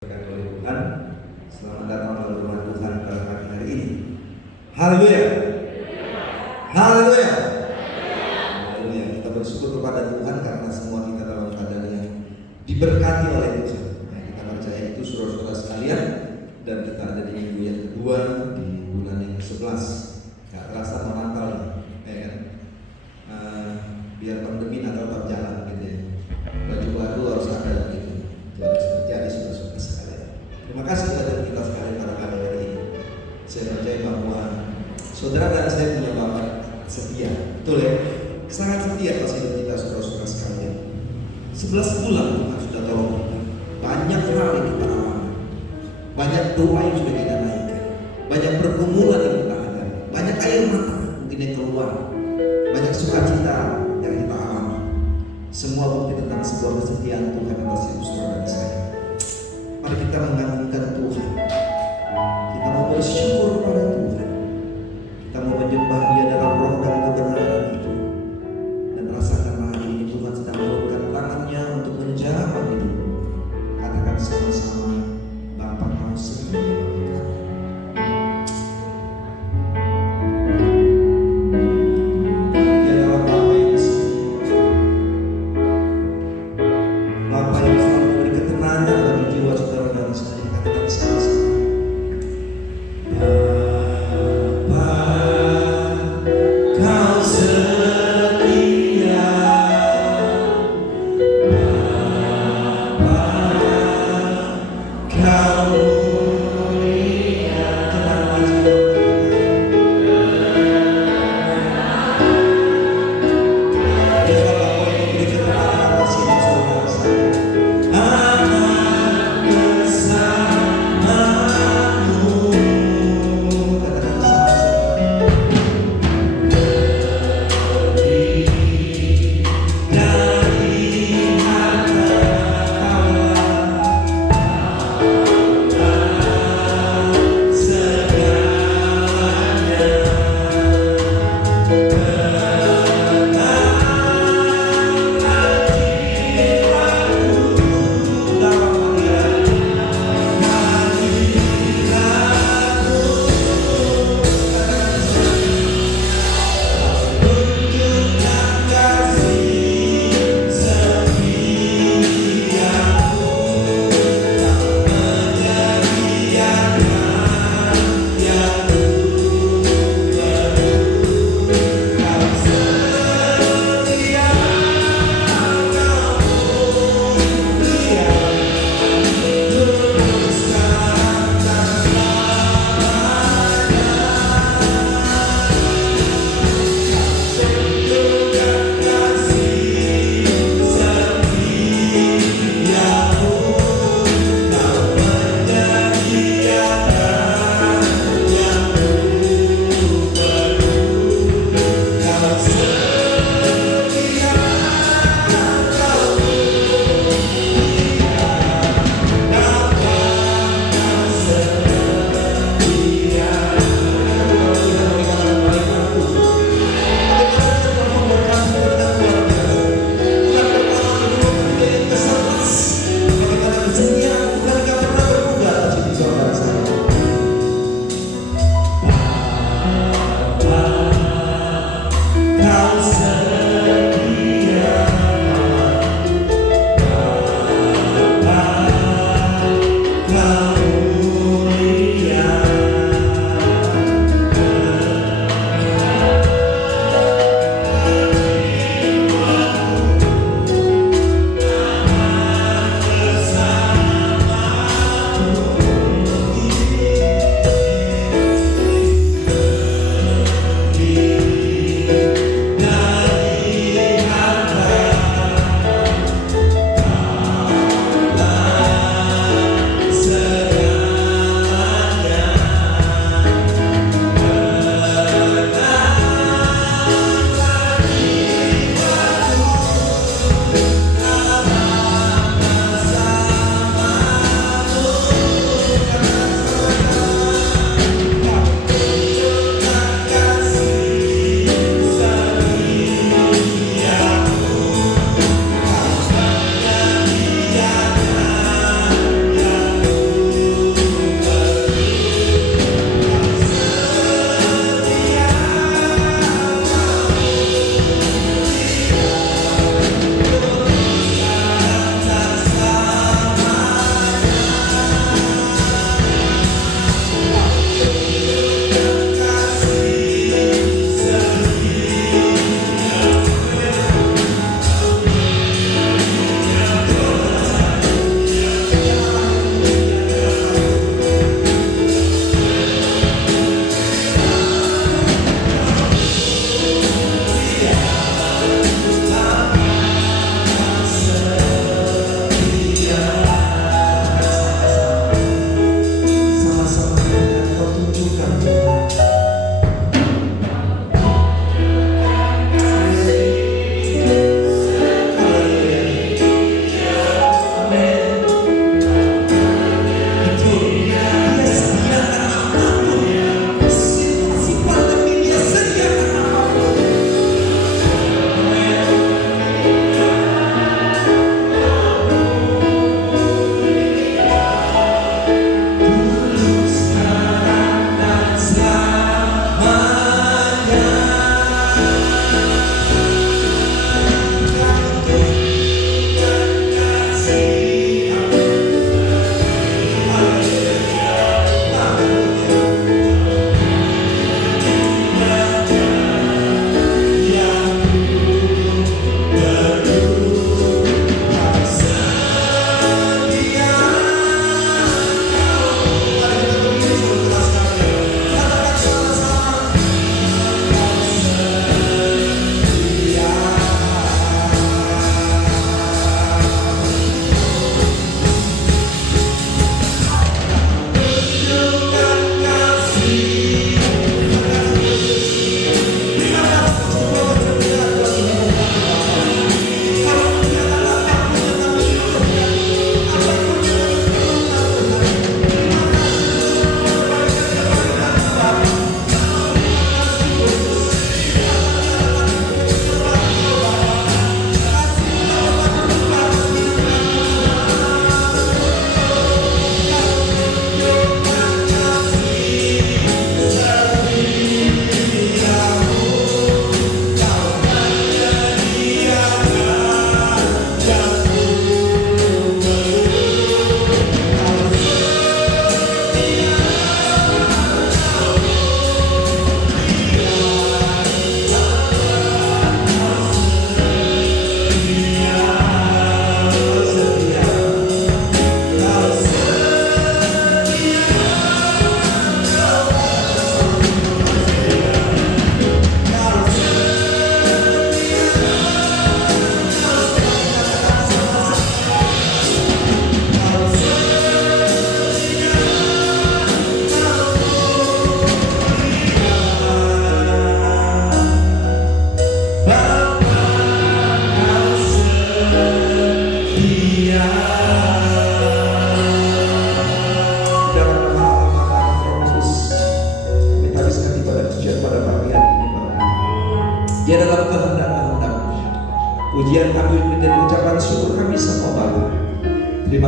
Oleh Tuhan, selamat datang dalam rumah Tuhan pada pagi hari ini. Haleluya, haleluya, haleluya. Kita bersyukur kepada Tuhan karena semua kita dalam keadaan yang diberkati oleh Tuhan. Kita percaya itu saudara-saudara sekalian, dan kita ada di minggu yang kedua di bulan yang ke-11. Gak terasa mau Natal ya kan? Biar pandemi Natal tetap jalan gitu ya. Baju baru harus ada gitu. Itu harus terjadi saudara-saudara sekalian. Terima kasih kepada kita sekalian pada pagi hari ini. Saya percaya bahwa saudara dan saya punya Bapak setia, betul ya? Sangat setia atas hidup kita saudara-saudara sekalian. 11 bulan Tuhan sudah tolong kita. Banyak hal yang kita alami, banyak doa yang sudah kita naikkan, banyak pergumulan yang kita hadapi, banyak air mata mungkin yang keluar, banyak sukacita yang kita alami. Semua bukti tentang sebuah kesetiaan Tuhan atas hidup saudara dan saya. Mari kita mengagungkan Tuhan. Kita mau bersyukur kepada Tuhan. Kita mau menyembah Dia dalam roh dan kebenaran itu. Dan rasakanlah hari ini Tuhan sedang mengulurkan tangannya untuk menjamah hidup. Katakan sama-sama, Bapa Kau setia bagi kami. Dia adalah Bapa yang setia, Bapa yang selalu memberi ketenangan bagi jiwa saudara dan saya. Katakan sama-sama, Bapa Kau setia, Bapa Kau mulia. Kenapa jiwa Dia Bapa yang memberi ketenangan atas hidup saudara saya. Aman bersamamu. Katakan sama-sama, dari harta setia.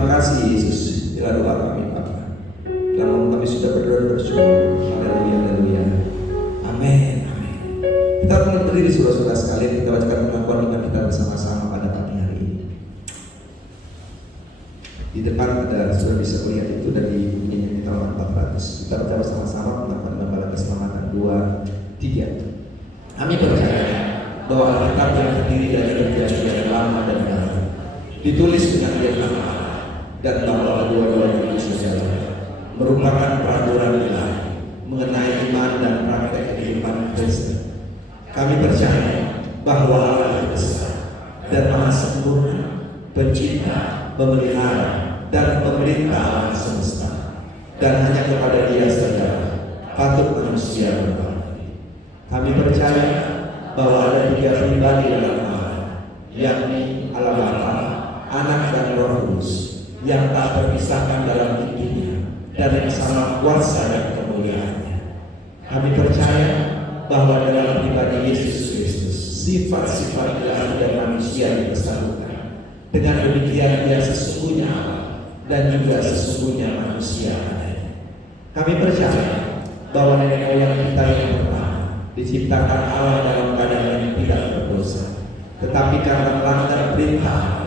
Terima kasih Yesus. Bila doa kami Bapa. Dalam kami sudah berdoa dan bersyukur. Haleluya, haleluya. Amin, amin. Kita akan berdiri saudara-saudara sekalian. Kita bacakan pengakuan iman kita bersama-sama pada pagi hari ini. Di depan ada, sudah bisa lihat itu dari bunyinya kita 400. Kita baca bersama-sama pengakuan iman pada keselamatan 2, 3. Kami percaya bahwa Alkitab yang terdiri dari perjanjian lama dan baru ditulis dengan firman Allah, dan bahwa kedua-duanya itu sejalan merupakan peraturan ilahi mengenai iman dan praktek kehidupan Kristen. Kami percaya bahwa Allah besar dan maha sempurna, pencipta, pemelihara, dan pemerintah alam semesta, dan hanya kepada Dia saja patut manusia berbakti. Kami percaya bahwa ada 3 pribadi dalam Allah, yakni Allah Bapa, Anak, dan Roh Kudus, yang tak terpisahkan dalam intinya dan yang sama kuasa dan kemuliaannya. Kami percaya bahwa dalam pribadi Yesus Kristus, sifat-sifat ilahi dan manusia dipersatukan. Dengan demikian Dia sesungguhnya Allah dan juga sesungguhnya manusia adanya. Kami percaya bahwa nenek moyang kita yang pertama diciptakan Allah dalam keadaan yang tidak berdosa, tetapi karena melanggar perintah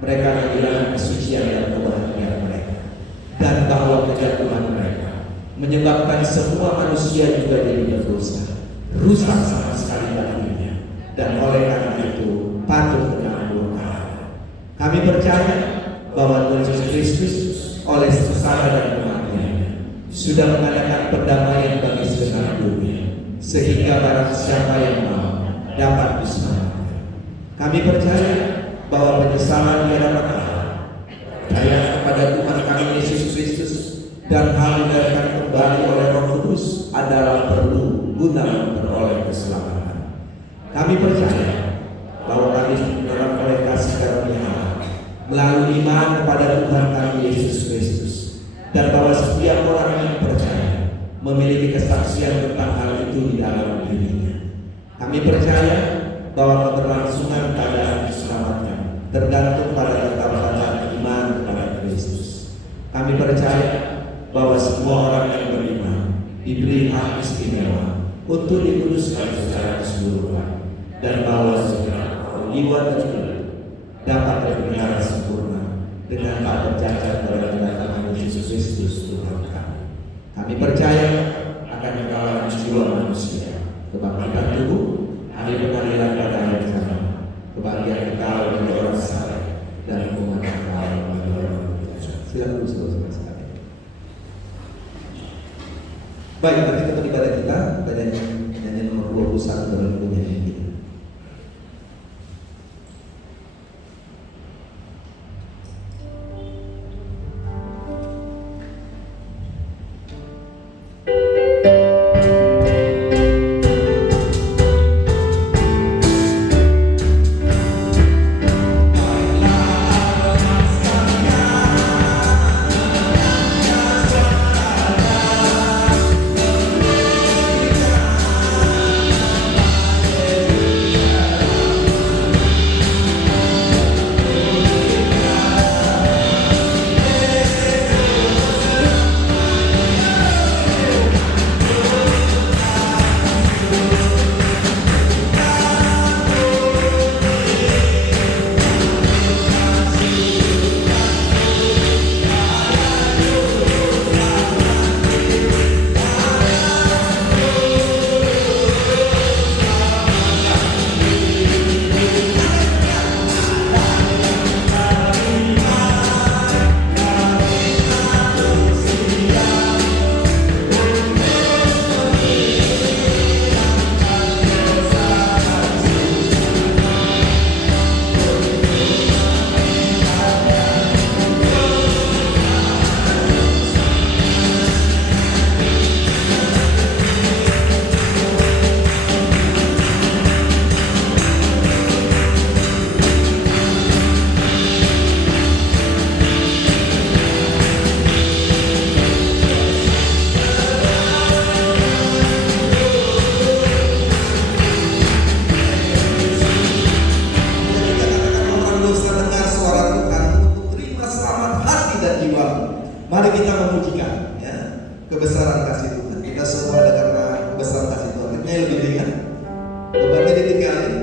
mereka kehilangan kesucian dan kebahagiaan mereka, dan bahwa kejatuhan mereka menyebabkan semua manusia juga jadi berdosa, rusak sama sekali batinnya, dan oleh karena itu patut kena murka. Kami percaya bahwa Tuhan Yesus Kristus oleh sengsara dan kematiannya sudah mengadakan perdamaian bagi segenap dunia, sehingga barang siapa yang mau dapat diselamatkan. Kami percaya bahwa penyesalan di hadapan Allah, percaya kepada Tuhan kami Yesus Kristus, dan hal dilakukan kembali oleh Roh Kudus adalah perlu guna memperoleh keselamatan. Kami percaya bahwa kami diperoleh oleh kasih karunia Allah melalui iman kepada Tuhan kami Yesus Kristus, dan bahwa setiap orang yang percaya memiliki kesaksian tentang hal itu di dalam dirinya. Kami percaya bahwa keberlangsungan keadaan diselamatkan tergantung pada ketaatan iman kepada Kristus. Kami percaya bahwa semua orang yang beriman diberi hak istimewa untuk dikuduskan secara keseluruhan, dan bahwa segala jiwa tersebut dapat terpelihara sempurna dengan tak tercacat oleh kedatangan Yesus Kristus Tuhan kami. Kami percaya akan kekalahan jiwa manusia, kebangkitan tubuh, hari pengadilan pada hari kiamat, kebahagiaan kekal bagi orang saleh, dan hukuman kekal bagi orang berdosa. Silakan saudara sekalian. Baik, nanti kita ibadah kita nyanyi nomor 21 dalam bunyian ini. Yeah. memujikan, ya, kebesaran kasih Tuhan. Kita semua ada karena kebesaran kasih Tuhan. Ini lebih ringan. Bebannya ditinggalin,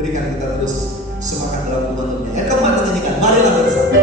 berikan kita terus semangat dalam membantunya. Yang keempat nyanyikan, marilah bersama.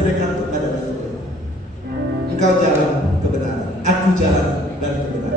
Pasti mereka ngantuk, nggak ada ngantuk. Engkau jalan kebenaran, aku jalan dan kebenaran.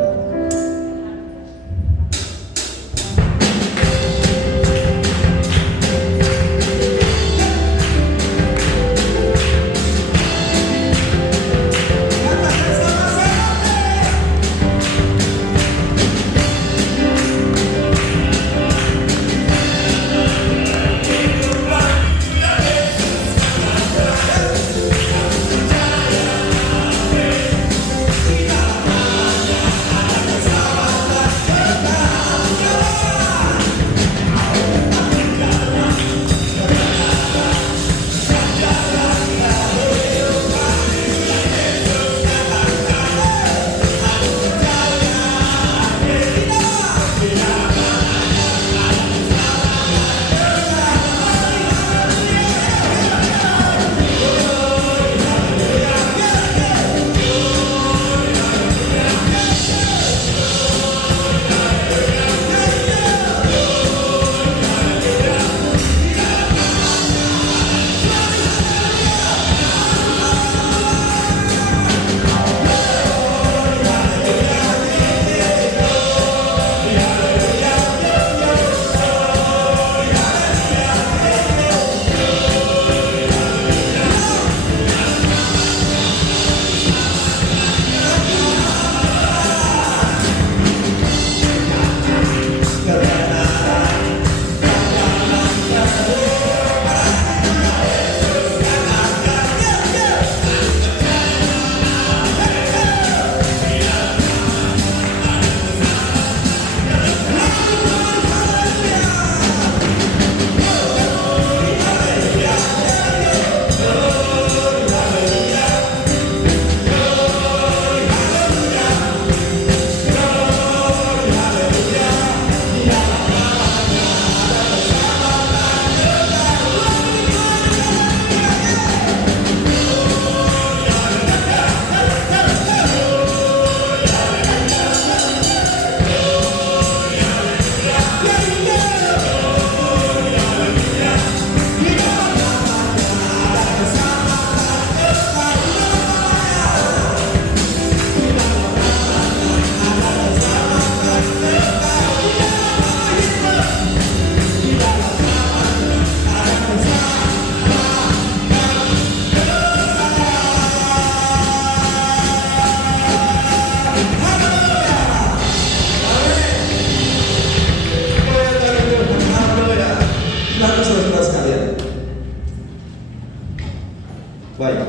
Baik,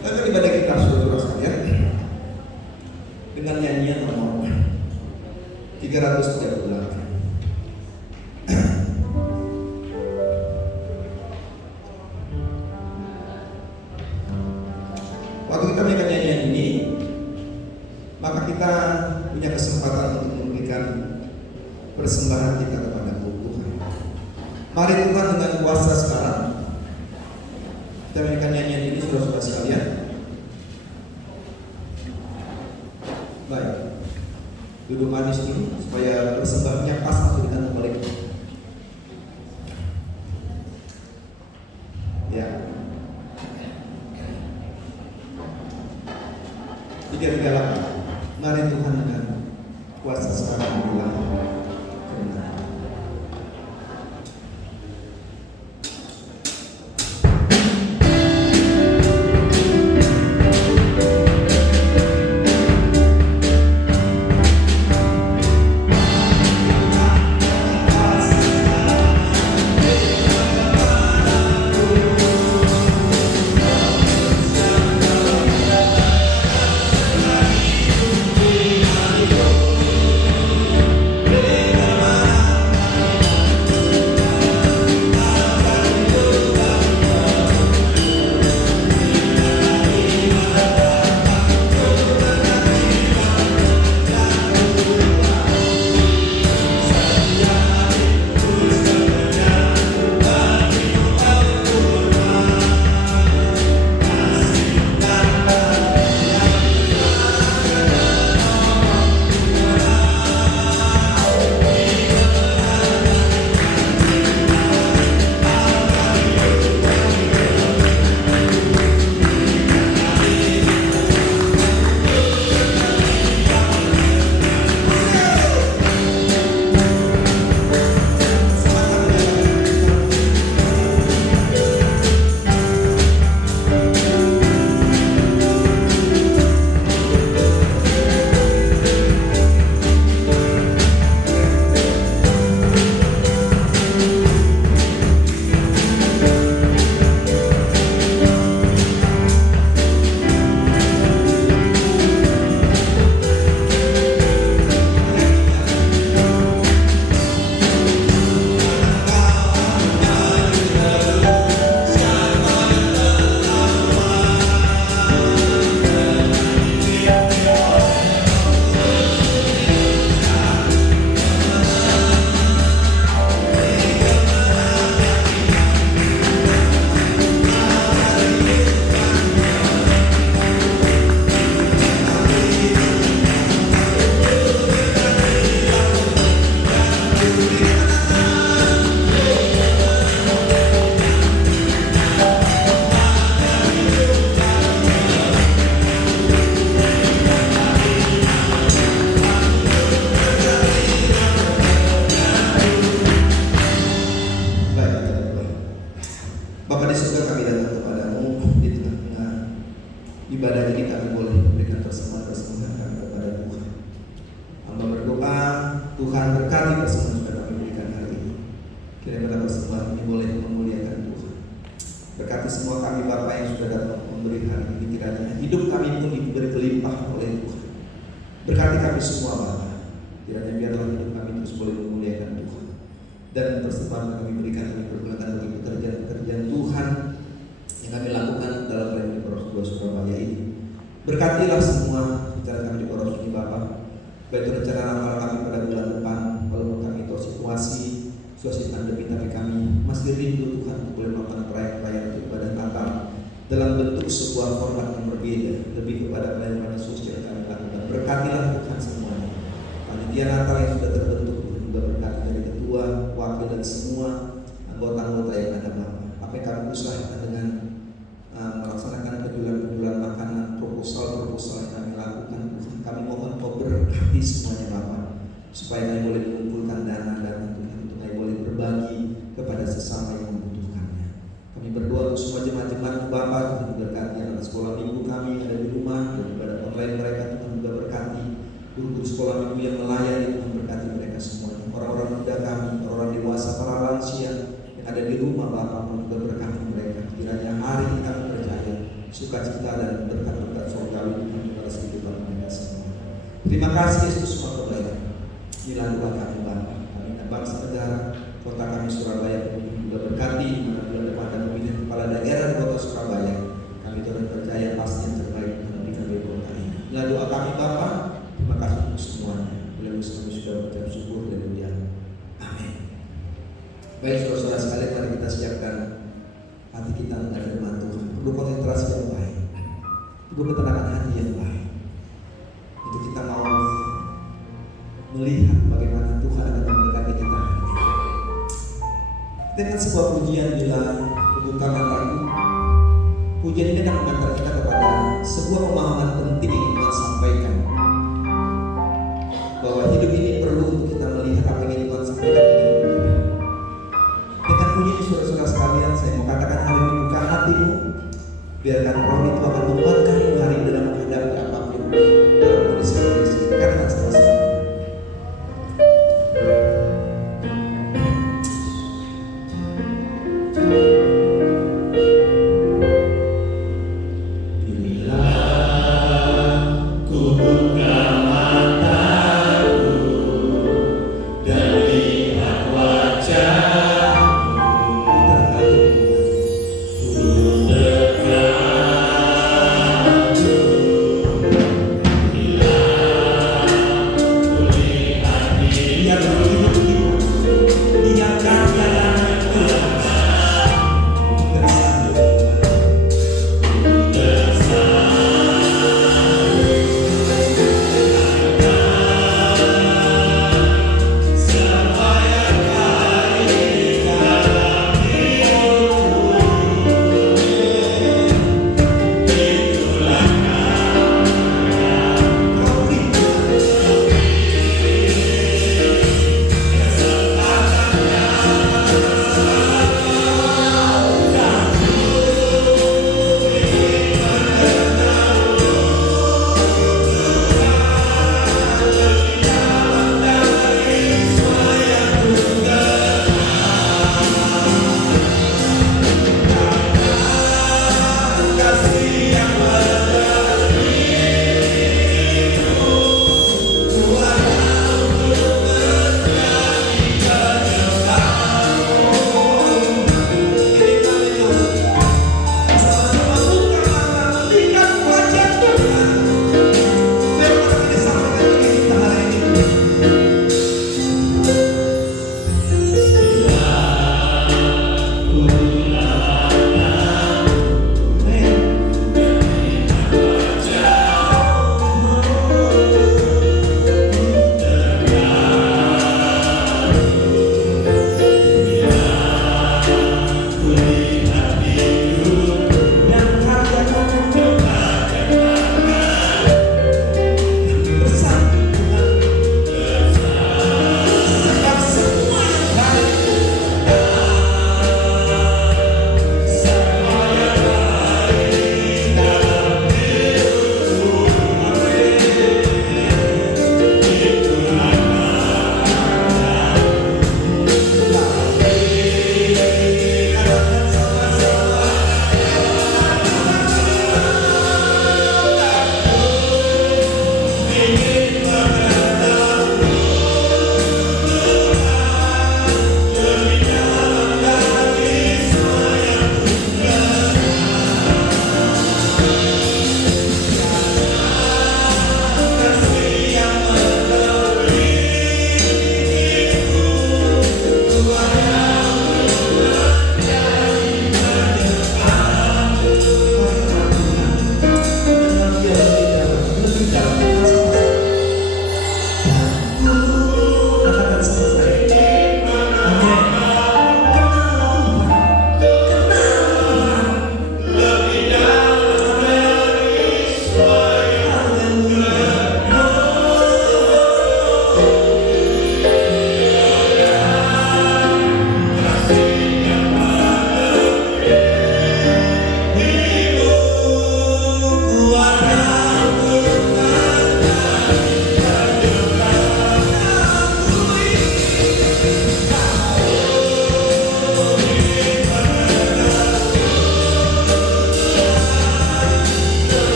lalu ibadah kita saudara sekalian dengan nyanyian nomor 338. Waktu kita menyanyikan nyanyian ini, maka kita punya kesempatan untuk memberikan persembahan kita kepada Tuhan. Mari Tuhan dengan kuasa sekarang kita menyanyikan nyanyian ini saudara-saudara sekalian. Baik, duduk manis dulu supaya persembahannya pas waktu kita kembali. Ya. 338. Mari Tuhan dengan kuasa sekarang bilang. ibadah ini kami boleh memberikan persembahan-persembahan kami kepada Tuhan. Hamba berdoa, Tuhan berkati persembahan yang sudah kami berikan hari ini. Kiranya persembahan ini boleh memuliakan Tuhan. Berkati semua kami Bapa yang sudah datang memberi hari ini, kiranya hidup kami pun diberi kelimpahan oleh Tuhan. Berkati kami semua Bapa, kiranya biarlah hidup kami terus boleh memuliakan Tuhan. Dan persembahan yang kami berikan kami pergunakan bagi pekerjaan-pekerjaan Tuhan yang kami lakukan dalam pelayanan di Poros 2 Surabaya ini. Berkatilah semua rencana kami di Poros ini Bapa, baik rencana amal kami pada bulan depan, walaupun kami tahu situasi pandemi, tapi kami masih rindu Tuhan untuk boleh melakukan perayaan ibadah Natal dalam bentuk sebuah format yang berbeda, lebih kepada pelayanan sosial yang kami lakukan. Berkatilah Tuhan semuanya. Panitia Natal yang sudah terbentuk juga berkati dari ketua, wakil dan semua anggota-anggota yang ada Bapak. Apa yang kami usahakan dengan melaksanakan penjualan makanan, proposal yang kami lakukan, Tuhan kami mohon Kau berkati semuanya Bapak, supaya kami boleh mengumpulkan dana-dana Tuhan, untuk kami boleh berbagi kepada sesama yang membutuhkannya. Kami berdoa untuk semua jemaat-jemaat Bapak, Tuhan berkati anak sekolah minggu kami yang ada di rumah, dan ibadah online mereka Tuhan juga berkati. Guru-guru sekolah minggu yang melayani Tuhan berkati mereka semuanya. Orang-orang muda kami, orang dewasa, para lansia yang ada di rumah Bapak pun juga berkati mereka. Kiranya hari ini kami percaya sukacita dan berkat-berkat surgawi Tuhan membalas kehidupan mereka semua. Terima kasih Yesus semua kebaikan. Inilah doa kami Bapa. Kami bangsa negara, kota kami Surabaya juga berkati mana bulan depan dan pemilihan kepala daerah di kota Surabaya. Kami turut percaya pasti yang terbaik di kami kota ini. Inilah doa kami Bapa. Terima kasih untuk semuanya. Kami sudah mengucap syukur dan mulia. Amin. Baik saudara-saudara sekalian, mari kita siapkan hati kita untuk firman Tuhan. Perlu konsentrasi yang baik, perlu ketenangan hati yang baik, untuk kita mau melihat bagaimana Tuhan akan memberkati kita hari ini. Dengan sebuah pujian bila membuka mataku, pujian ini akan mengantar kita kepada sebuah pemahaman penting yang Tuhan sampaikan, bahwa hidup ini perlu untuk kita melihat apa yang Tuhan sampaikan kepada kita. Dengan puji ini saudara-saudara sekalian, saya mau katakan hari ini buka hatimu, biarkan roh itu akan menguatkan hari ini dalam menghadapi apapun dalam kondisi-kondisi. Katakan sama-sama. To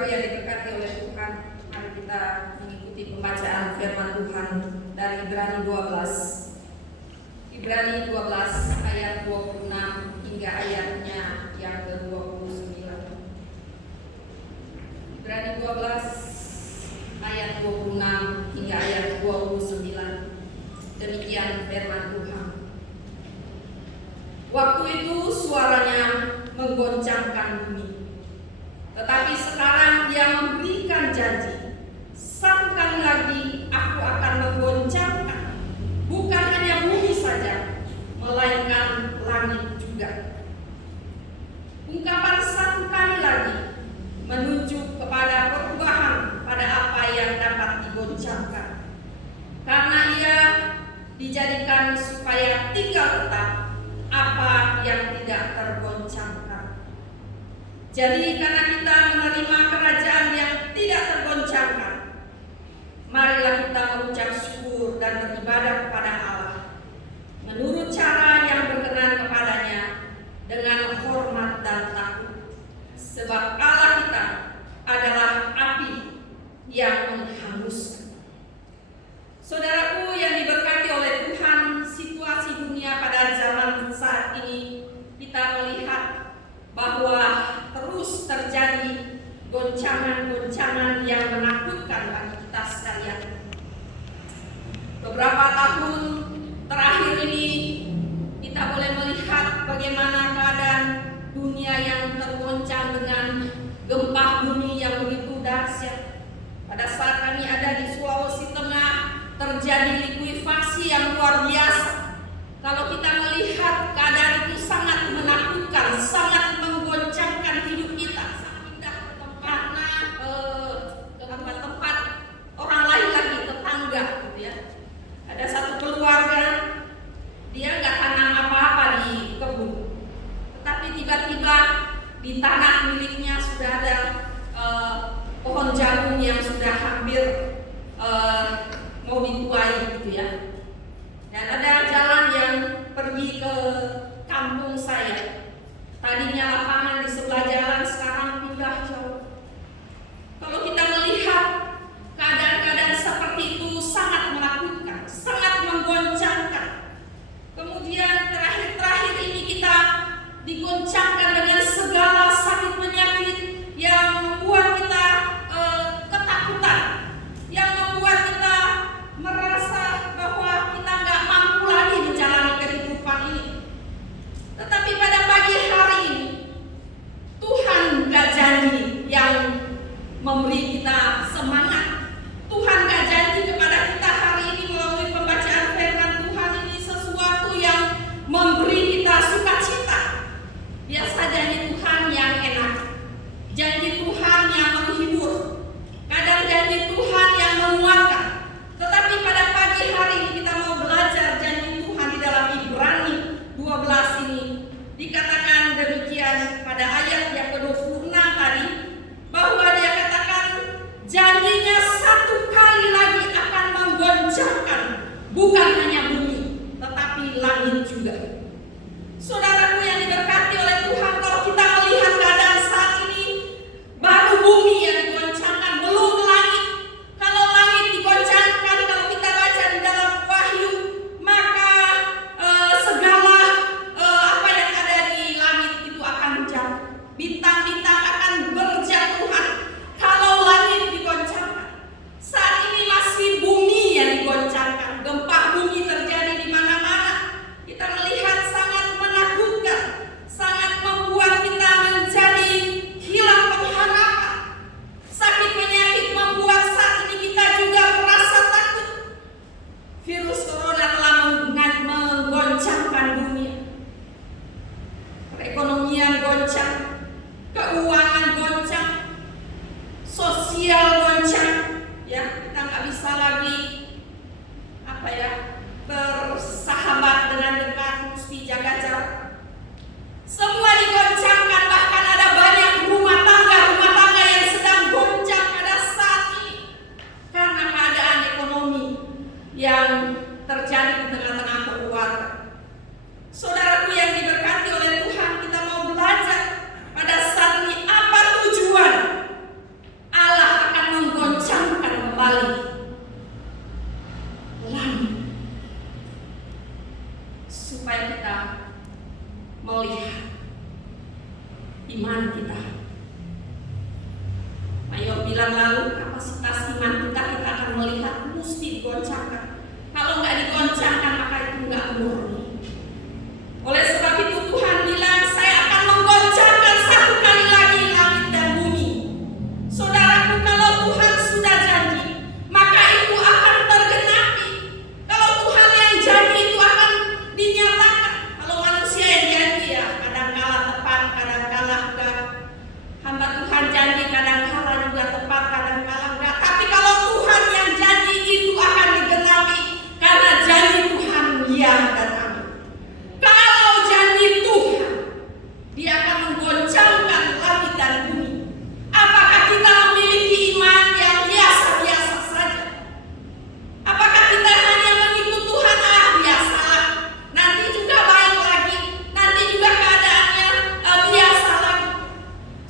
Saudaraku yang diberkati oleh Tuhan, mari kita mengikuti pembacaan firman Tuhan dari Ibrani 12. Ibrani 12 ayat 26 hingga ayatnya yang ke-29. Ibrani 12 ayat 26 hingga ayat 29. Demikian firman Tuhan. Waktu itu suaranya menggoncangkan bumi. Tetapi sekarang Dia memberikan janji, satu kali lagi aku akan menggoncangkan bukan hanya bumi saja, melainkan langit juga. Ungkapan satu kali lagi menunjuk kepada perubahan pada apa yang dapat digoncangkan, karena Ia dijadikan supaya tinggal tetap apa yang tidak tergoncangkan. Jadi karena kita menerima kerajaan yang tidak tergoncangkan, marilah kita mengucap syukur dan beribadah kepada Allah menurut cara yang berkenan kepadanya dengan hormat dan takut, sebab Allah kita adalah api yang menghanguskan. Saudaraku yang diberkati oleh Tuhan, situasi dunia pada zaman saat ini kita melihat bahwa terus terjadi goncangan-goncangan yang menakutkan bagi kita sekalian. Beberapa tahun terakhir ini kita boleh melihat bagaimana keadaan dunia yang tergoncang dengan gempa bumi yang begitu dahsyat. Pada saat kami ada di Sulawesi Tengah, terjadi likuifaksi yang luar biasa. Kalau kita melihat keadaan itu sangat menakutkan, sangat menggoncangkan hidup kita. Pindah ke tempat orang lain lagi, tetangga gitu ya. Ada satu keluarga, dia nggak tanam apa-apa di kebun, tetapi tiba-tiba di tanah miliknya sudah ada pohon jagung yang sudah hampir mau dituai gitu ya. Dan ada jalan yang pergi ke kampung saya. Tadinya lapangan di sebelah jalan, sekarang pindah jauh. Kalau kita melihat keadaan-keadaan seperti itu sangat menakutkan, sangat menggoncangkan. Kemudian terakhir-terakhir ini kita digoncangkan dengan segala sakit penyakit yang membuat kita ketakutan, yang membuat kita merasa bahwa kita nggak mampu lagi menjalani kehidupan ini. Tetapi pada pagi hari ini Tuhan nggak janji yang memberi kita semangat. Tuhan nggak janji kepada kita hari ini melalui pembacaan firman Tuhan ini sesuatu yang memberi kita sukacita. Biasa janji Tuhan yang enak, janji Tuhan yang menghibur, kadang janji Tuhan yang menguatkan. Tetapi pada pagi hari ini kita mau belajar janji Tuhan di dalam Ibrani 12 ini. Dikatakan demikian pada ayat yang ke-26 tadi, bahwa dia katakan janjinya satu kali lagi akan menggoncangkan bukan hanya bumi, tetapi langit juga. Saudaraku yang diberkati oleh Tuhan, kalau kita melihat keadaan saat ini, baru bumi yang digoncangkan, belum langit. Kalau langit digoncangkan, kalau kita baca di dalam Wahyu, maka segala apa yang ada di langit itu akan jatuh. Bintang-bintang akan berjatuhan kalau langit digoncangkan. Saat ini masih bumi yang digoncangkan, gempa bumi terjadi di mana-mana. Kita melihat sangat menakutkan, sangat membuat kita menjadi hilang pengharapan. Sakit penyakit membuat saat ini kita juga merasa takut. Virus corona telah menggoncangkan dunia. Perekonomian goncang, keuangan goncang, sosial goncang, ya kita nggak bisa lagi bersahabat dengan dekat, mesti jaga jarak. Semua digoncangkan, bahkan ada banyak rumah tangga yang sedang goncang pada saat ini karena keadaan ekonomi yang terjadi di tengah-tengah keluarga. Saudaraku yang diberkati oleh Tuhan, kita mau belajar pada saat ini apa tujuan bulan lalu, kapasitas iman kita akan melihat mesti digoncangkan. Kalau nggak digoncangkan maka itu nggak murni. Oleh sebab itu Tuhan bilang, saya akan menggoncangkan satu kali lagi langit dan bumi. Saudaraku, kalau Tuhan sudah janji, maka itu akan tergenapi. Kalau Tuhan yang janji itu akan dinyatakan. Kalau manusia yang janji ya kadang-kala tepat, kadang-kala enggak. Hamba Tuhan janji kadang-kala juga tepat, kadang-kala enggak. Tapi kalau Tuhan yang janji itu akan digenapi, karena janji Tuhan ya dan amin. Kalau janji Tuhan, Dia akan menggoncangkan langit dan bumi. Apakah kita memiliki iman yang biasa-biasa saja? Apakah kita hanya mengikut Tuhan, biasalah, nanti juga baik lagi, nanti juga keadaannya biasa lagi.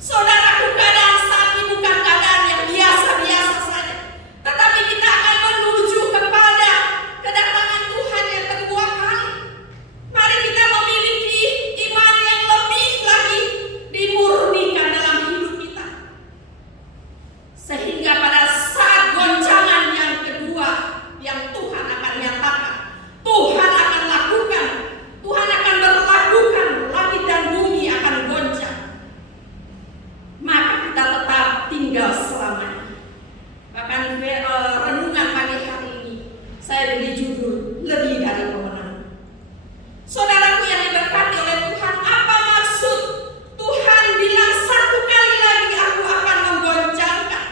Saudaraku, keadaan saat ini bukan keadaan yang biasa-biasa saja, tetapi kita akan menuju kepada kedatangan Tuhan yang kedua kali. Mari kita memiliki iman yang lebih lagi dimurnikan dalam hidup kita, sehingga pada saat goncangan yang kedua yang Tuhan akan nyatakan, Tuhan akan lakukan, Tuhan akan berlakukan, langit dan bumi akan goncang, maka kita tetap tinggal selamanya. Bahkan renungan pagi hari ini saya beri judul lebih dari pemenang. Saudaraku yang diberkati oleh Tuhan, apa maksud Tuhan bilang satu kali lagi aku akan menggoncangkan?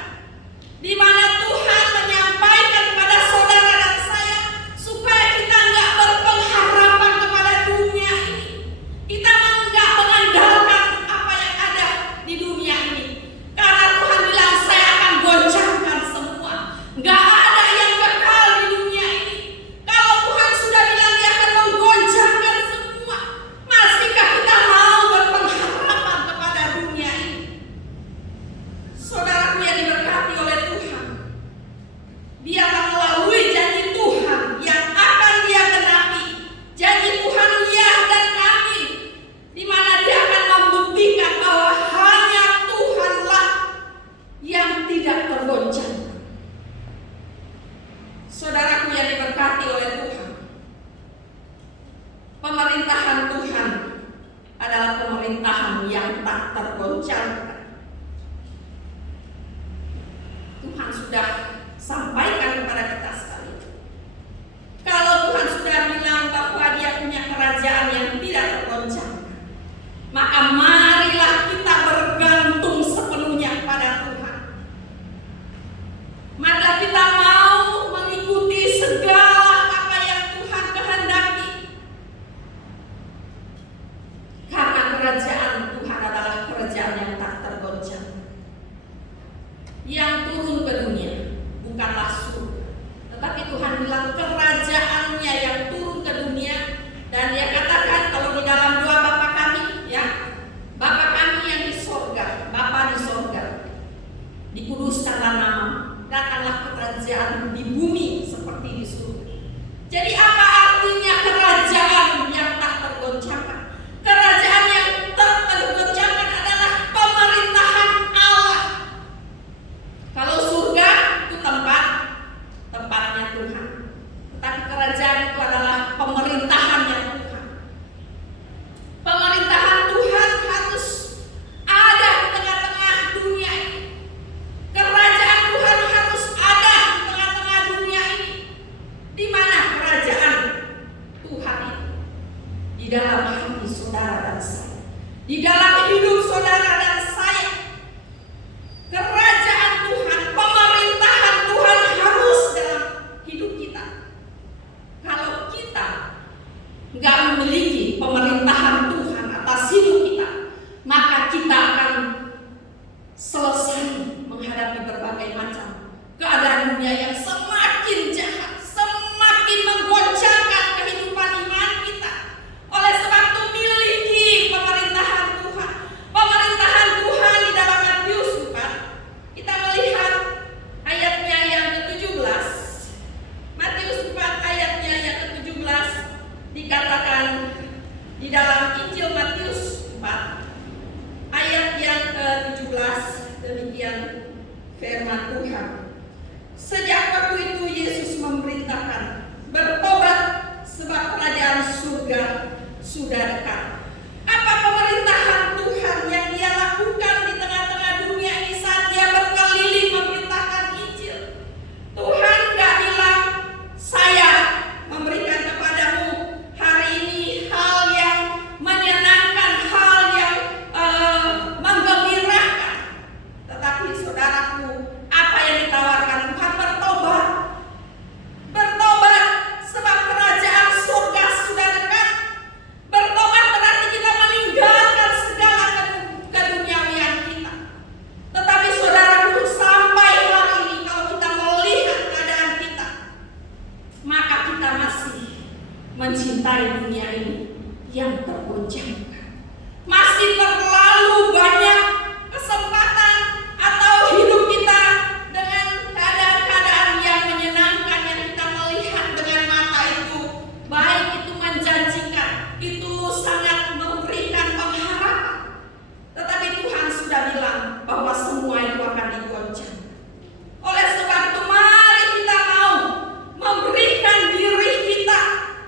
Di mana Tuhan menyampaikan kepada saudara dan saya supaya kita enggak berpengharapan kepada dunia ini. Kita enggak mengandalkan apa yang ada di dunia ini. Karena Tuhan bilang saya akan goncangkan semua. Enggak ada yang kekal di dunia ini. Kalau Tuhan sudah bilang Dia akan menggoncangkan semua, masihkah kita mau berpengharapan kepada dunia ini? Saudaraku yang diberkati oleh Tuhan, biarlah melalui janji Tuhan yang akan Dia genapi, janji Tuhan ya dan amin, di mana Dia akan membuktikan bahwa hanya Tuhanlah yang tidak tergoncangkan. Saudaraku yang diberkati oleh Tuhan, pemerintahan Tuhan adalah pemerintahan yang tak tergoncangkan. Tuhan sudah sampaikan kepada kita sekali. Kalau Tuhan sudah bilang bahwa Dia punya kerajaan yang tidak tergoncangkan, maka marilah kita bergantung sepenuhnya pada Tuhan. Marilah kita mau mengikuti segala apa yang Tuhan kehendaki. Karena kerajaan Tuhan adalah kerajaan yang tak tergoncangkan, yang turun ke dunia, bukanlah surga. Tetapi Tuhan bilang kerajaannya yang turun ke dunia. Dan Dia katakan kalau di dalam doa Bapa kami, ya, Bapa kami yang di sorga, Bapa di sorga, dikuduskanlah nama, datanglah kerajaan di bumi seperti di surga. Jadi apa artinya kerajaan yang tak tergoncangkan? Kerajaan yang tak tergoncangkan adalah pemerintahan Allah. Kalau surga itu tempatnya Tuhan, tetapi kerajaan itu adalah pemerintahannya Tuhan. Pemerintahan Tuhan harus ada di tengah-tengah dunia ini. Kerajaan Tuhan harus ada di tengah-tengah dunia ini. Di mana kerajaan Tuhan itu? Di dalam hati saudara dan saya, di dalam hidup saudara dan saya. Kerajaan Tuhan, pemerintahan Tuhan harus dalam hidup kita. Kalau kita nggak memiliki pemerintahan Tuhan atas hidup kita, maka kita akan selesai menghadapi berbagai macam keadaan dunia yang semakin jahat, semakin menggoncangkan kehidupan iman kita. Oleh sebab itu miliki pemerintahan Tuhan. Pemerintahan Tuhan di dalam Matius 4, kita melihat ayatnya yang ke-17. Matius 4 ayatnya yang ke-17 dikatakan di dalam Injil Matius 4 ayat yang ke-17 demikian firman Tuhan. Sejak waktu itu Yesus memberitakan, bertobat sebab kerajaan surga sudah dekat. Apa pemerintahan Tuhan yang dia lakukan di tengah-tengah dunia ini saat dia berkeliling memberitakan Injil? Tuhan gak bilang, saya memberikan kepadamu hari ini hal yang menyenangkan, hal yang menggembirakan. Tetapi saudaraku, apa yang ditawarkan Tuhan? Bertobat. Bertobat sebab kerajaan surga sudah dekat. Bertobat berarti kita meninggalkan segala keduniawian kita. Tetapi saudaraku, sampai hari ini kalau kita melihat keadaan kita, maka kita masih mencintai dunia ini yang tergoncangkan. Masih terlalu banyak kesempatan atau hidup kita dengan keadaan-keadaan yang menyenangkan yang kita melihat dengan mata itu, baik itu menjanjikan, itu sangat memberikan pengharapan. Tetapi Tuhan sudah bilang bahwa semua itu akan digoncang. Oleh sebab itu mari kita mau memberikan diri kita,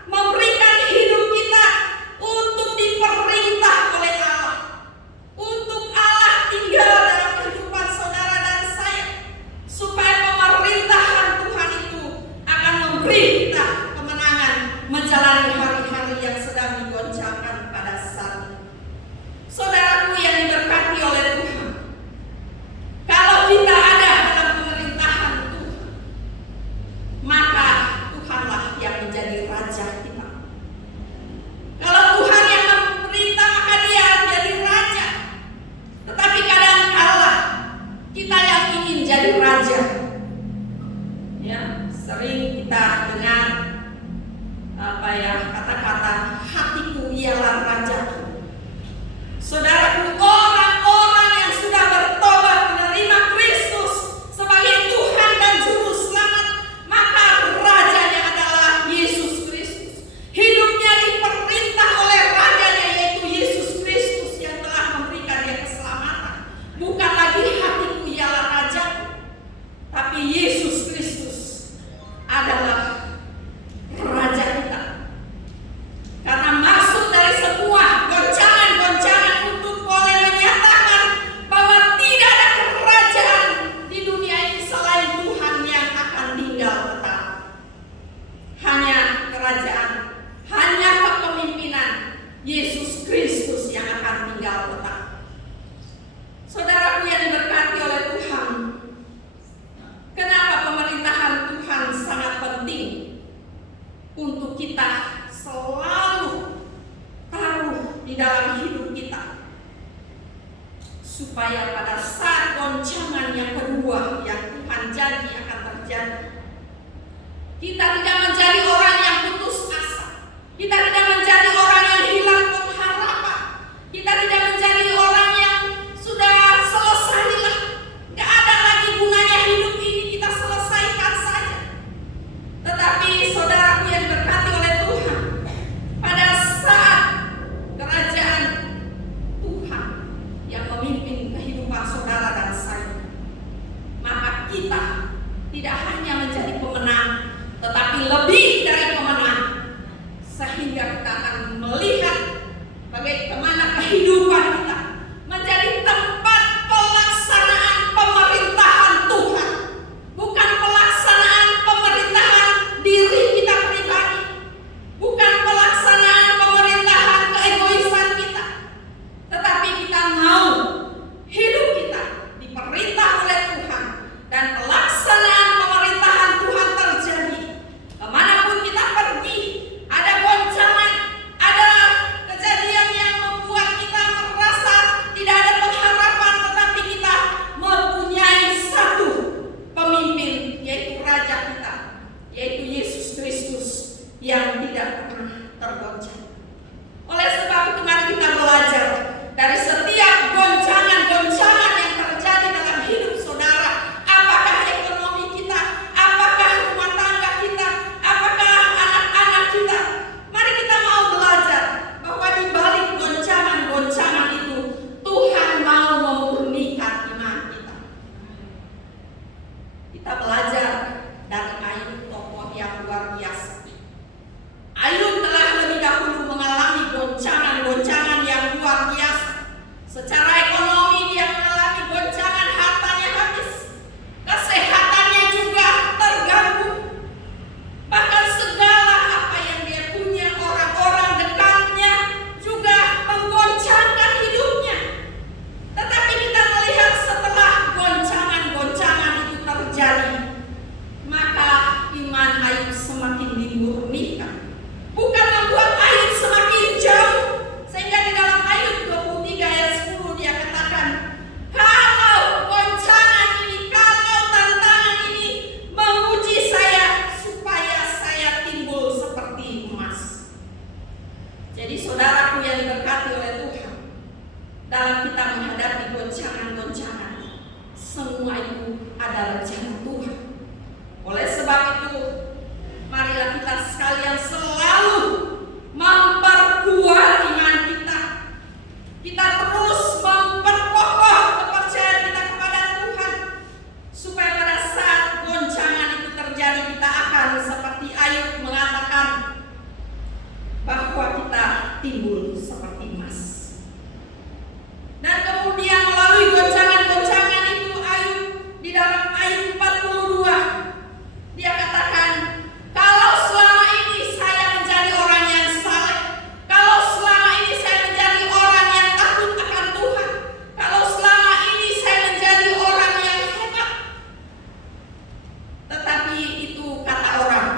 memberikan hidup kita untuk diperintah oleh Allah. Untuk Allah tinggal dalam kehidupan saudara dan saya, supaya pemerintahan Tuhan itu akan memberi kita kemenangan menjalani hari-hari yang sedang digoncangkan pada saat ini. Saudaraku yang diberkati oleh Tuhan, kalau kita ada dalam pemerintahan Tuhan, maka Tuhanlah yang menjadi raja kita. Kalau Tuhan yang memerintah, maka Dia menjadi raja. Tetapi kadang-kala kita yang ingin jadi raja, ya, sering kita dengar kata-kata hatiku ialah rajaku. Saudaraku, orang-orang yang sudah bertobat menerima Kristus sebagai Tuhan dan Juru Selamat, maka rajanya adalah Yesus Kristus. Hidupnya diperintah oleh rajanya, yaitu Yesus Kristus yang telah memberikan dia keselamatan. Bukan lagi hatiku ialah rajaku, tapi Yesus Kristus adalah raja kita. Karena maksud dari semua goncangan-goncangan untuk boleh menyatakan bahwa tidak ada kerajaan di dunia ini selain Tuhan yang akan tinggal tetap. Hanya kerajaan, hanya kepemimpinan Yesus Kristus yang akan tinggal tetap. Saudaraku yang diberkati oleh Tuhan, kenapa pemerintahan Tuhan sangat penting untuk kita selalu taruh di dalam hidup kita, supaya pada saat goncangan yang kedua yang Tuhan janji akan terjadi, kita tidak menjadi orang yang putus asa, kita tidak menjadi orang yang hilang pengharapan, kita tidak menjadi orang yang sudah selesailah, gak ada lagi gunanya hidup ini, kita selesaikan saja. Tetapi saudaraku yang diberkati oleh Tuhan, pada saat kerajaan Tuhan yang memimpin kehidupan saudara dan saya, maka kita tidak hanya menjadi pemenang, tetapi kita belajar dari Ayub, tokoh yang luar biasa. Ayub telah lebih dahulu mengalami goncangan-goncangan yang luar biasa. Secara ekonomi dia mengalami goncangan, hartanya habis, kesehatannya juga terganggu. Bahkan segala apa yang dia punya, orang-orang dekatnya juga menggoncangkan hidupnya. Tetapi kita melihat setelah goncangan-goncangan itu terjadi, maka iman Ayub semakin dimurnikan. Bukan membuat Ayub semakin jauh, sehingga di dalam Ayub 23 ayat 10 dia katakan, kalau goncangan ini, kalau tantangan ini menguji saya, supaya saya timbul seperti emas. Jadi saudaraku yang diberkati oleh Tuhan, dalam kita menghadapi goncangan-goncangan, semua itu adalah rencana Tuhan. Oleh sebab itu, marilah kita sekalian selalu memperkuat iman kita. Kita terus memperkokoh kepercayaan kita kepada Tuhan, supaya pada saat goncangan itu terjadi, kita akan seperti Ayub mengatakan bahwa kita timbul seperti emas. Dan kemudian melalui goncangan-goncangan itu, Ayub di dalam Ayub 42 dia katakan, kalau selama ini saya menjadi orang yang saleh, kalau selama ini saya menjadi orang yang takut akan Tuhan, kalau selama ini saya menjadi orang yang hebat. Tetapi itu kata orang.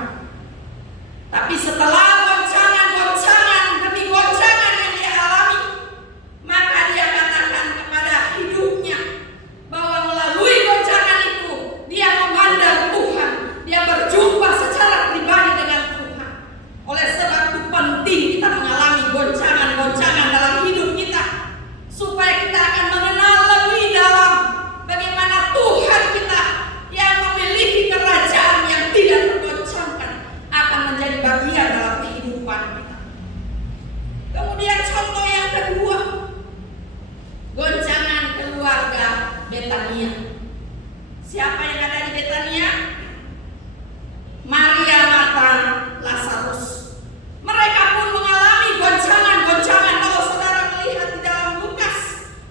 Tapi setelah goncangan-goncangan demi goncangan yang dia alami, maka dia katakan kepada hidupnya bahwa melalui goncangan itu dia memandang Tuhan, dia berjumpa secara pribadi dengan Tuhan. Oleh sebab itu penting kita mengalami goncangan-goncangan dalam hidup kita, supaya kita akan mengenal lebih dalam bagaimana Tuhan kita yang memiliki kerajaan yang tidak tergoncangkan akan menjadi bagian dalam kehidupan kita. Kemudian contoh yang kedua, goncangan keluarga Betania. Siapa yang ada di Betania? Maria, Marta, Lazarus. Mereka pun mengalami goncangan-goncangan. Kalau saudara melihat di dalam Lukas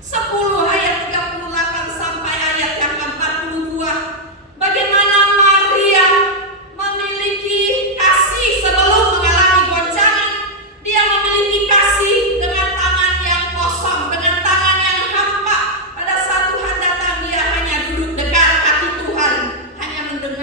10 ayat 38 sampai ayat yang ke-42, bagaimana Maria memiliki kasih sebelum mengalami goncangan. Dia memiliki kasih dengan tangan yang kosong, dengan tangan yang hampa. Pada saat Tuhan datang, dia hanya duduk dekat kaki Tuhan, hanya mendengar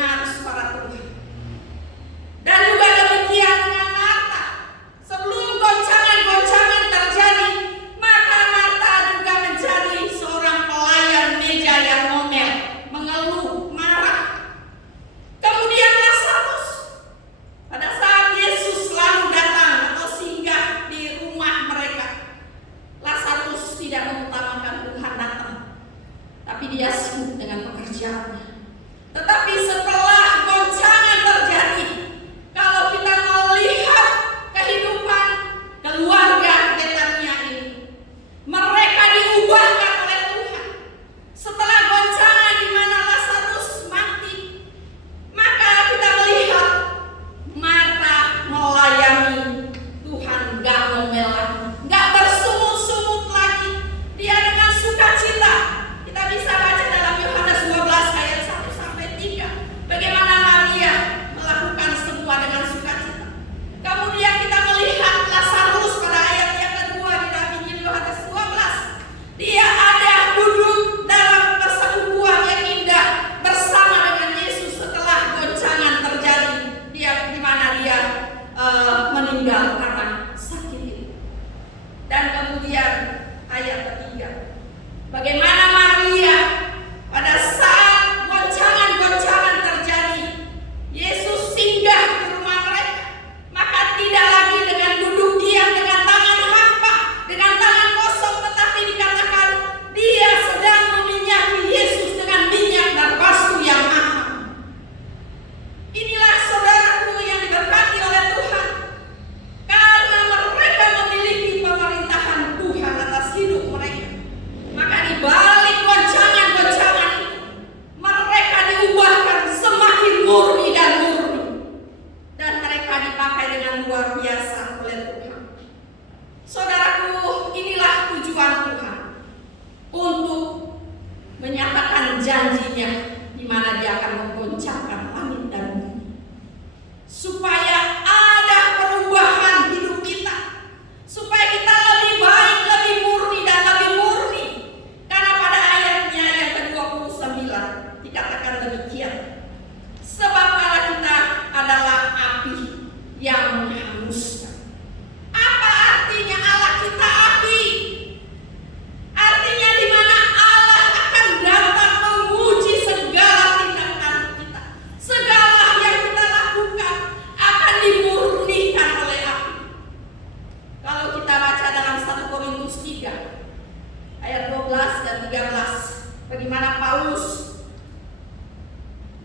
mana Dia akan menggoncangkan langit dan bumi, supaya ada perubahan hidup kita, supaya kita lebih baik, lebih murni dan lebih murni. Karena pada ayatnya yang ke-29 dikatakan demikian, sebab Allah kita adalah api yang menghanguskan. Apa artinya Allah kita api? Artinya di mana Allah akan datang menguji segala tindakan kita, segala yang kita lakukan akan dimurnikan oleh api. Kalau kita baca dalam 1 Korintus 3 ayat 12 dan 13, bagaimana Paulus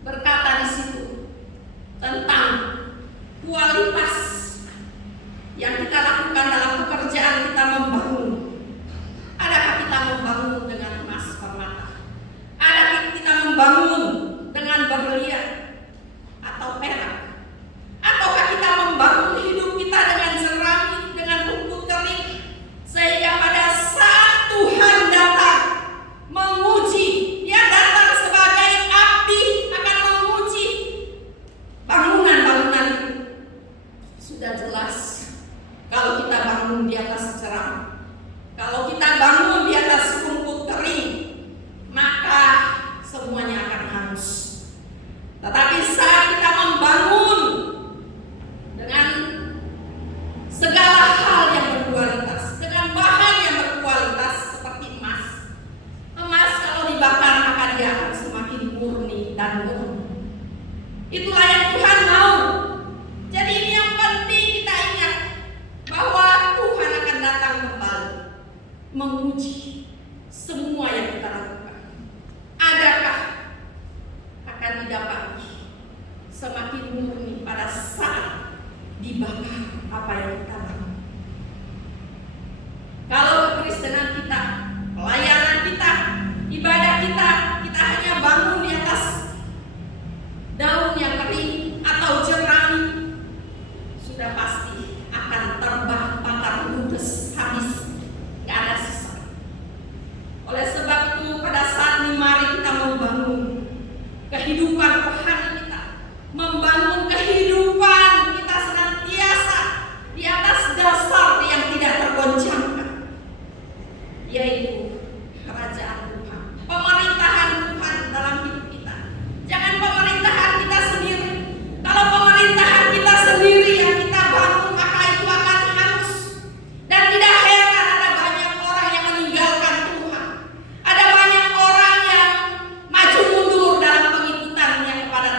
berkata di situ tentang kualitas yang kita lakukan dalam pekerjaan kita membangun. Adakah kita membangun dengan emas permata? Adakah kita membangun dengan berlian atau perak? Ataukah kita membangun hidup kita dengan jerami, dengan rumput kering, sehingga pada saat Tuhan datang menguji, Dia datang sebagai api akan menguji bangunan-bangunan itu. Sudah jelas kalau kita bangun di atas jerami, kalau kita bangun di atas rumput kering, maka semuanya akan hangus. Tetapi saat kita membangun dengan segala hal yang berkualitas, dengan bahan yang berkualitas seperti emas, emas kalau dibakar maka dia akan semakin murni dan murni. Itulah yang Tuhan mau. Jadi ini yang penting kita ingat, bahwa Tuhan akan datang kembali menguji semua yang kita lakukan. Adakah akan didapati semakin murni pada saat dibakar apa yang kita lakukan? Kalau kekristenan kita, pelayanan kita, ibadah kita, kita hanya bangun di atas daun yang kering atau jerami, sudah pasti akan terbakar ludes, habis, gak ada sisa. Oleh sebab itu pada saat ini mari kita membangun kehidupan rohani kita, membangun kehidupan kita senantiasa di atas dasar yang tidak tergoncangkan, yaitu kerajaan Tuhan, pemerintahan Tuhan dalam hidup kita. Jangan pemerintahan kita sendiri. Kalau pemerintahan kita sendiri yang kita bangun, maka itu akan hangus. Dan tidak heran ada banyak orang yang meninggalkan Tuhan. Ada banyak orang yang maju mundur dalam pengikutannya kepada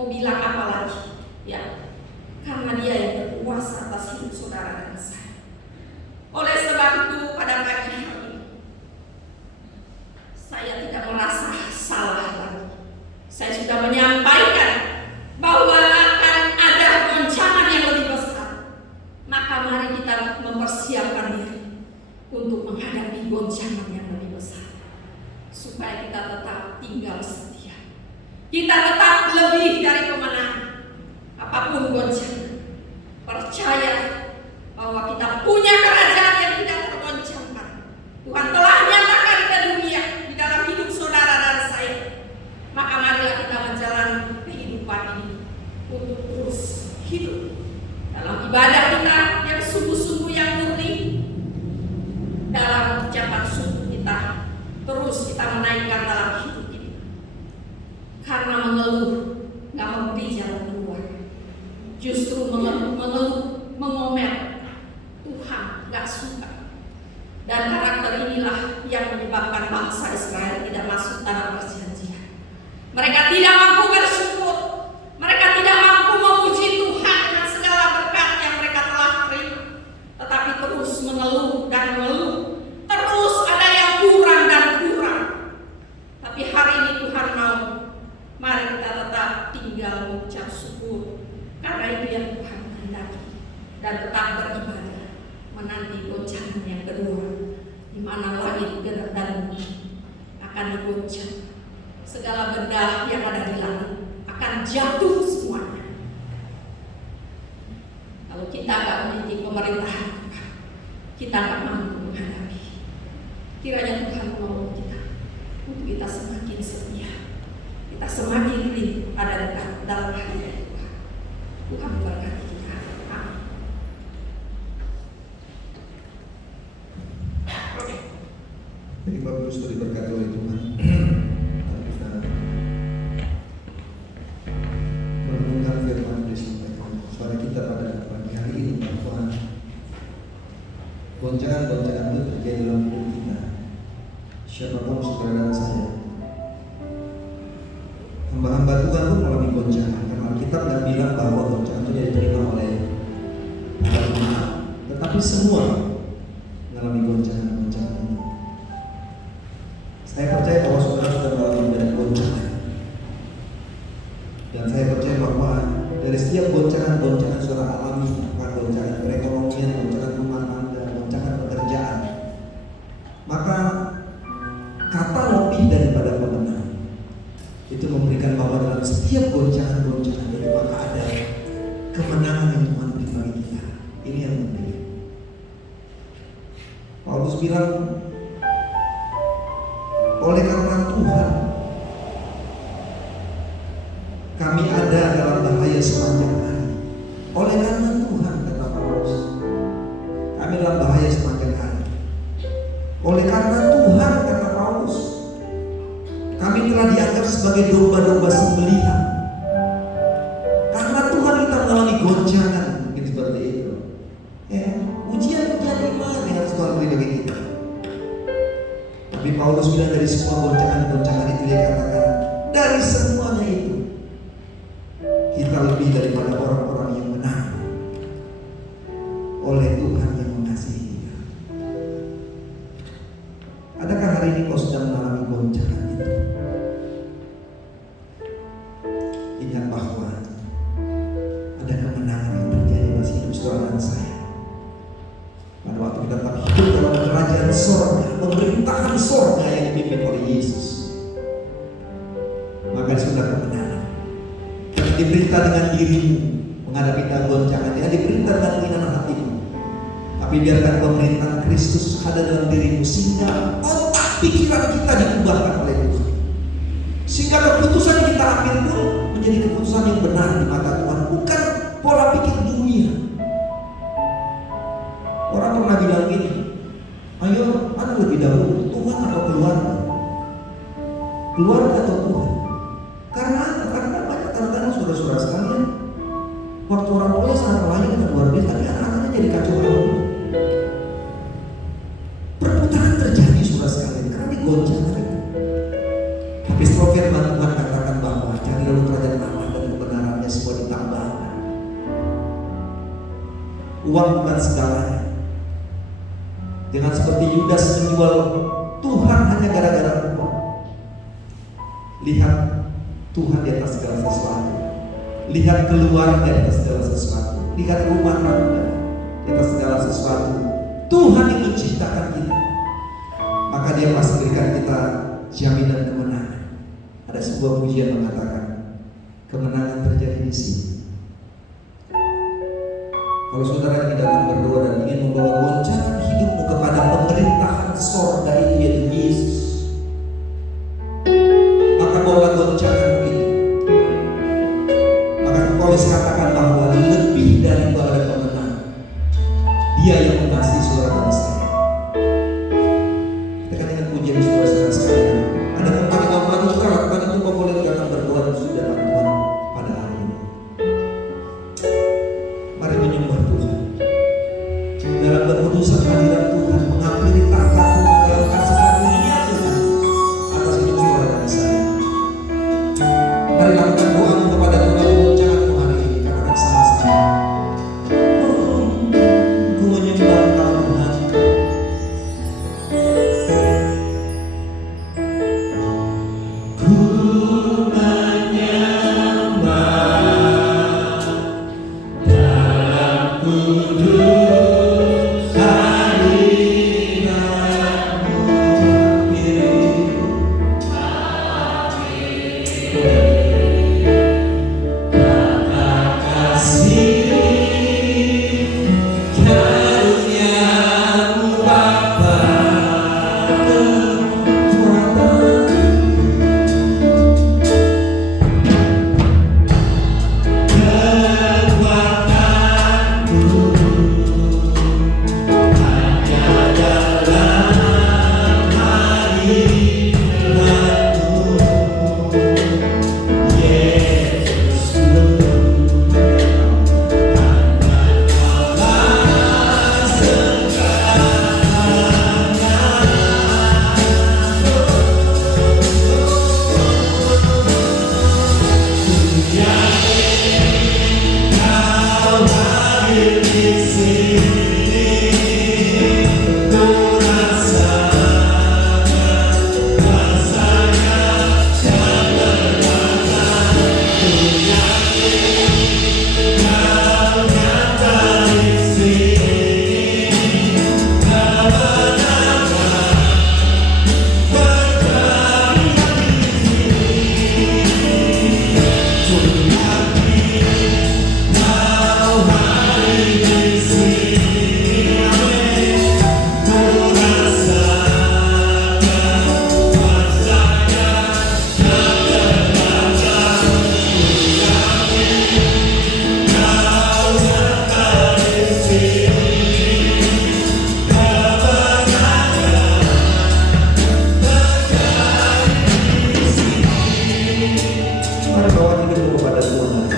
mau bilang apa lagi? Ya, karena Dia yang berkuasa atas hidup saudara dan saya. Oleh sebab itu pada pagi hari ini saya tidak merasa salah lagi. Saya sudah menyampaikan bahwa akan ada goncangan yang lebih besar. Maka mari kita mempersiapkan diri untuk menghadapi goncangan yang lebih besar, supaya kita tetap tinggal setia. Kita tetap lebih dari pemenang. Apapun goncangan, percaya bahwa kita punya kerajaan yang tidak tergoncangkan. Tuhan telah nyatakan ke dunia di dalam hidup saudara dan saya. Maka marilah kita menjalani kehidupan ini untuk terus hidup dalam ibadah kita yang sungguh-sungguh yang murni, dalam ucapan syukur kita terus kita menaikkan dalam hidup kita. Karena mengeluh nggak memberi jalan keluar, justru mengeluh, mengomel, Tuhan nggak suka. Dan karakter inilah yang menyebabkan bangsa Israel tidak masuk tanah perjanjian. Mereka tidak mampu bersyukur, mereka tidak mampu memuji Tuhan dengan segala berkat yang mereka telah terima, tetapi terus mengeluh dan mengeluh. Terus ada yang kurang dan kurang. Tapi hari ini Tuhan mau, mari kita tetap tinggal mengucap syukur, karena itu yang Tuhan kehendaki, dan tetap beribadah menanti goncangan yang kedua, di mana langit dan bumi akan digoncang. Segala benda yang ada di langit akan jatuh semuanya. Kalau kita akan memiliki pemerintahan Tuhan, kita akan mampu menghadapi. Kiranya Tuhan menolong kita untuk kita semakin setia, kita semakin rindu pada dekat dalam hadirat Tuhan. Tuhan memberkati kita. Amin. Jadi Bapak Ibu sudah diberkati oleh Tuhan. Kita merenungkan firman yang disampaikan kepada kita pada pagi hari ini, bahwa goncangan-goncangan itu terjadi dalam hidup kita. Siapapun saudara dan saya, hamba-hamba Tuhan pun mengalami goncangan. Karena Alkitab tidak bilang bahwa goncangan itu diterima oleh jemaat, tetapi semua mengalami goncangan-goncangan itu. Saya percaya bahwa saudara sudah mengalami banyak goncangan, dan saya percaya bahwa dari setiap goncangan-goncangan saudara alami, goncangan perekonomian, goncangan rumah tangga, goncangan pekerjaan, maka kata lebih daripada pemenang itu memberikan bahwa dalam setiap goncangan-goncangan itu maka ada kemenangan yang Tuhan beri bagi kita. Ini yang penting. Paulus bilang, oleh karena Tuhan kami ada dalam bahaya sepanjang hari. Oleh karena Tuhan, kata Paulus, kami dalam bahaya sepanjang hari. Oleh karena Tuhan, kata Paulus, kami telah dianggap sebagai domba-domba sembelihan. Karena Tuhan kita mengalami goncangan, mungkin seperti itu. Ujian-ujian iman yang harus Tuhan beri bagi kita. Tapi Paulus bilang dari semua goncangan-goncangan itu, dia katakan dari semuanya itu kita lebih daripada orang-orang yang menang oleh Tuhan yang mengasihi kita. Adakah hari ini kau sedang mengalami goncangan itu? Ingat bahwa ada kemenangan yang terjadi dalam hidup saudara dan saya. Pada waktu kita tetap hidup dalam kerajaan sorga, pemerintahan sorga yang dipimpin oleh Yesus, maka sudah kemenangan. Jangan diberita dengan dirimu menghadapi goncangan, jangan diberita dengan keinginan hatimu, tapi biarkan pemerintahan Kristus ada dalam dirimu, sehingga otak pikiran kita diubahkan oleh Tuhan, sehingga keputusan yang kita ambil pun menjadi keputusan yang benar di mata Tuhan, bukan pola pikir dunia. Orang pernah bilang gini, ayo mana lebih dahulu, Tuhan atau keluarga? Keluarga atau Tuhan? Karena banyak kadang-kadang saudara-saudara sekalian, waktu orang tuanya sangat melayani dengan luar biasa, tapi anak-anaknya jadi kacau balau. Perputaran terjadi saudara sekalian karena digoncangkan itu. Tapi firman Tuhan katakan bahwa cari dulu kerajaan Allah dan kebenaran, Uang bukan segalanya. Jangan seperti Yudas menjual Tuhan hanya gara-gara uang. Lihat Tuhan di atas segala sesuatu. Lihat keluarga di atas segala sesuatu. Lihat rumah tangga di atas segala sesuatu. Tuhan yang menciptakan kita, maka Dia pasti berikan kita jaminan kemenangan. Ada sebuah pujian mengatakan, kemenangan terjadi di sini. Kalau saudara ini datang berdoa dan ingin membawa goncangan hidupmu kepada pemerintahan sorga itu, yaitu Yesus, maka bawa goncangan itu. Maka Paulus katakan bahwa lebih daripada pemenang, Dia yang mengasihi saudara dan saya. Kita kan ingat pujian saudara-saudara sekalian. Ada tempat yang kamu lakukan, lakukan itu, kau boleh datang berdoa di dalam Tuhan pada hari ini. Mari menyembah Tuhan dalam keputusan hadirat Tuhan, menghampiri tahta Tuhan dalam kasih karunia Tuhan atas hidup saudara dan saya. Mari lakukan doamu kepada Tuhan, goncanganmu hari ini. Katakan sama-sama, ku menyembah Engkau Tuhan. Ku menyembah dalam kudus hadirat-Mu, kata kasih karunia-Mu Bapa, mari bawa hidupmu kepada Tuhan.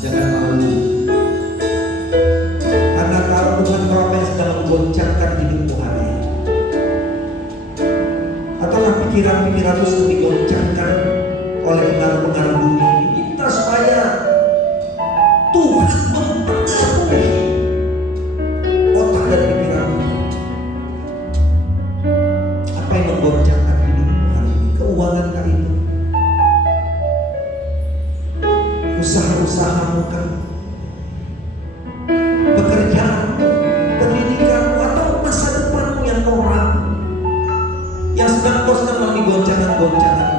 Jangan malu, karena tahu Tuhan bahwa apa yang sedang menggoncangkan hidupmu hari ini. Ataukah pikiran-pikiranmu sedang digoncangkan oleh pengaruh-pengaruh dunia ini? Minta supaya Tuhan mempengaruhi otak dan pikiranmu. Apa yang menggoncangkan hidupmu hari ini? Keuangankah itu? Usaha-usahamu kan? Pekerjaanmu, pendidikanmu, atau masa depanmu yang kau ragu, yang sedang kau mengalami goncangan-goncangan.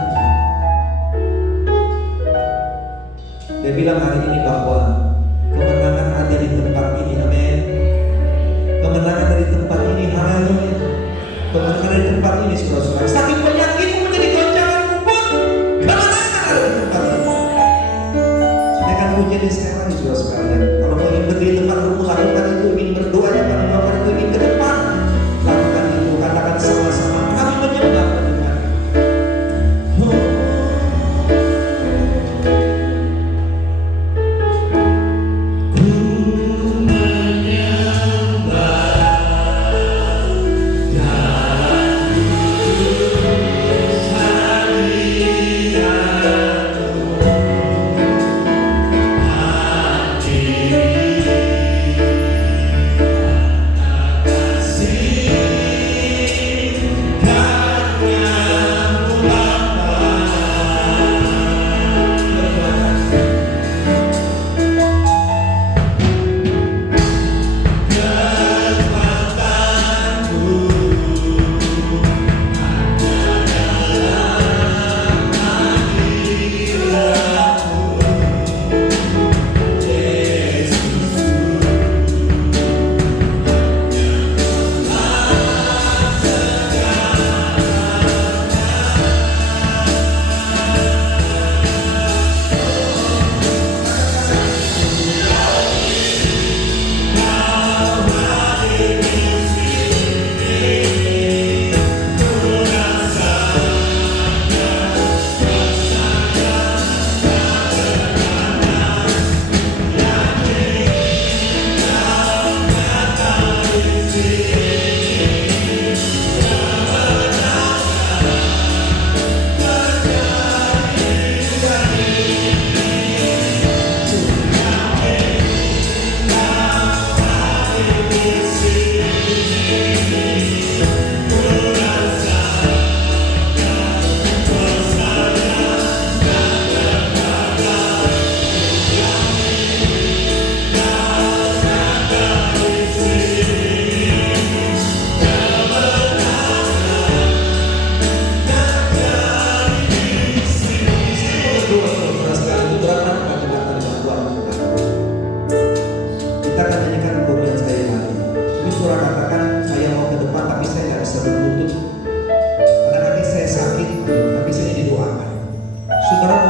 Dia bilang hari ini bahwa kemenangan ada di tempat ini, amin. Kemenangan dari tempat ini, haleluya. Kemenangan dari tempat ini, saudara-saudara. Saking penyakitmu menjadi goncanganmu pun, kemenangan ada di tempat ini. Saya akan pujian sekali lagi, saudara sekalian. Kalau mau ingin berdiri tempat kamu, lakukan itu. Ingin berdoa, jangan melakukan itu. Ingin ke depan, lakukan itu. Katakan sama-sama, kami menyembah Tuhan. Ku menyembah dalam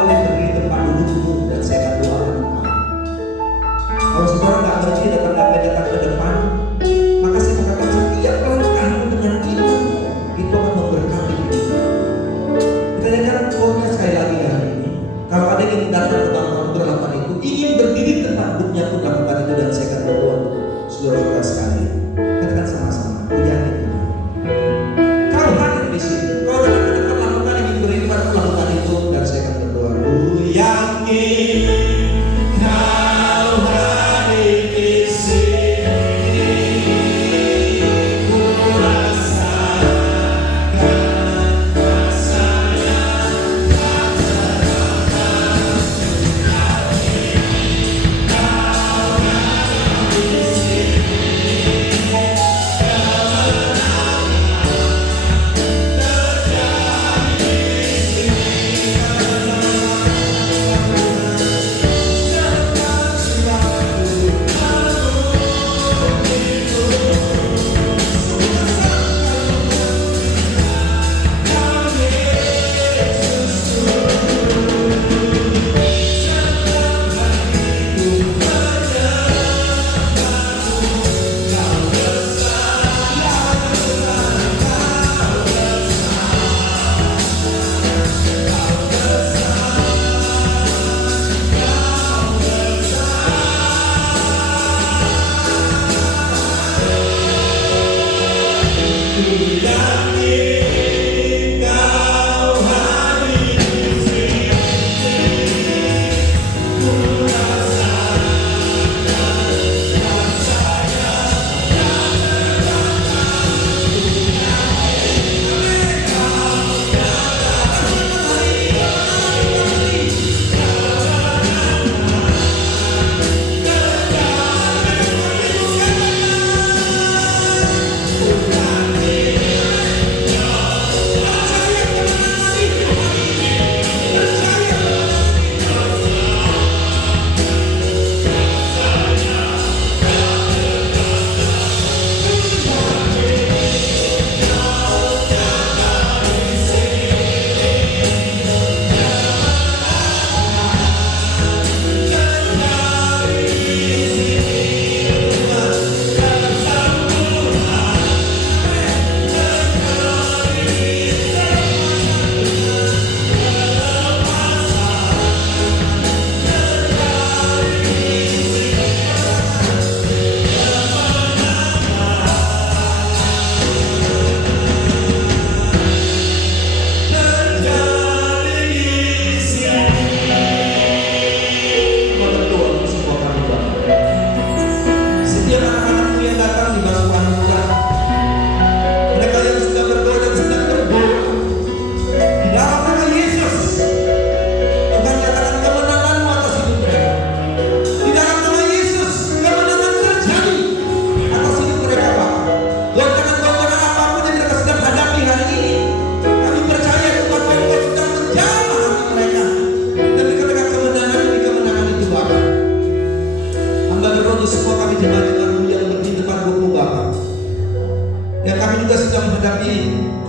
boleh berdiri di tempat dudukmu dan saya akan doakan engkau. Kalau saudara nggak ngerti datang ke depan, maka saya katakan setiap langkahmu dengan iman itu akan memberkati hidupmu. Kita nyanyikan pokoknya sekali lagi hari ini. Kalau ada yang datang ke bangku berlakukan itu, ingin berdiri di tempat duduknya pun lakukan itu, dan saya akan berdoa untuk saudara-saudara sekalian. Katakan sama-sama, aku yakin Tuhan. Kau hadir di sini. Kau datang ke depan lakukan, ingin berdiri pada lakukan itu, dan saya akan berdoa. Aku yakin kau hadir di sini. Ku rasakan kuasa-Nya.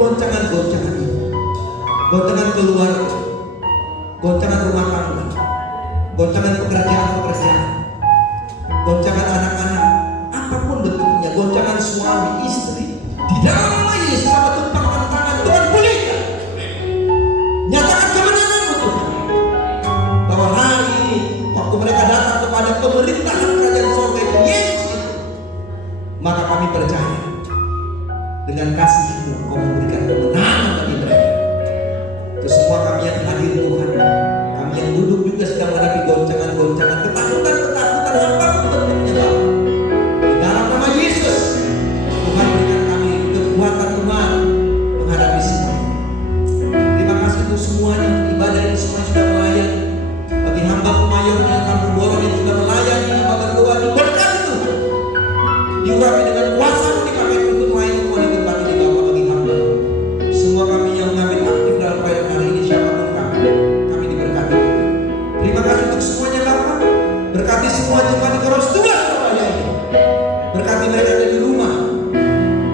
Goncangan-goncangan itu, goncangan keluarga, goncangan rumah tangga, goncangan pekerjaan-pekerjaan, goncangan anak-anak, apapun bentuknya, goncangan suami istri, di dalam nama Yesus sama tumpahkan tangan Tuhan pulihkan, nyatakan kemenangan Tuhan, bahwa hari ini waktu mereka datang kepada pemerintahan kerajaan surga itu Yesus itu, maka kami percaya dengan kasih-Mu Kau memberikan kemenangan bagi mereka. Itu semua kami yang hadir Tuhan, kami yang duduk juga sedang menghadapi goncangan-goncangan, ketakutan-ketakutan apapun bentuknya Bapak. Di dalam nama Yesus, Tuhan berikan kami kekuatan iman menghadapi semua ini. Terima kasih untuk semuanya, untuk ibadah ini semua sudah melayani. Bagi hamba-Mu mayor yang kami borong yang sudah melayani, hamba berdoa diberkati Tuhan. Diurapi dengan kuasa-Mu, dipakai untuk melayani Tuhan, diberkati di Bapak bagi hamba. Semua kami yang mengambil aktif dalam pelayanan hari ini, siapapun kami diberkati Tuhan. Terima kasih untuk semuanya Bapak. Berkati semua jemaat di Koros Tuhan Surabaya ini. Berkati mereka ada di rumah.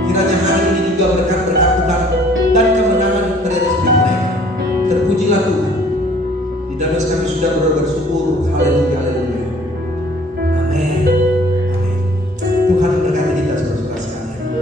Kiranya hari ini juga berkat-berkat Tuhan dan kemenangan terjadi di mereka. Terpujilah Tuhan. Di dalam jelas kami sudah bersyukur. Haleluya, haleluya. Amin. Amin. Tuhan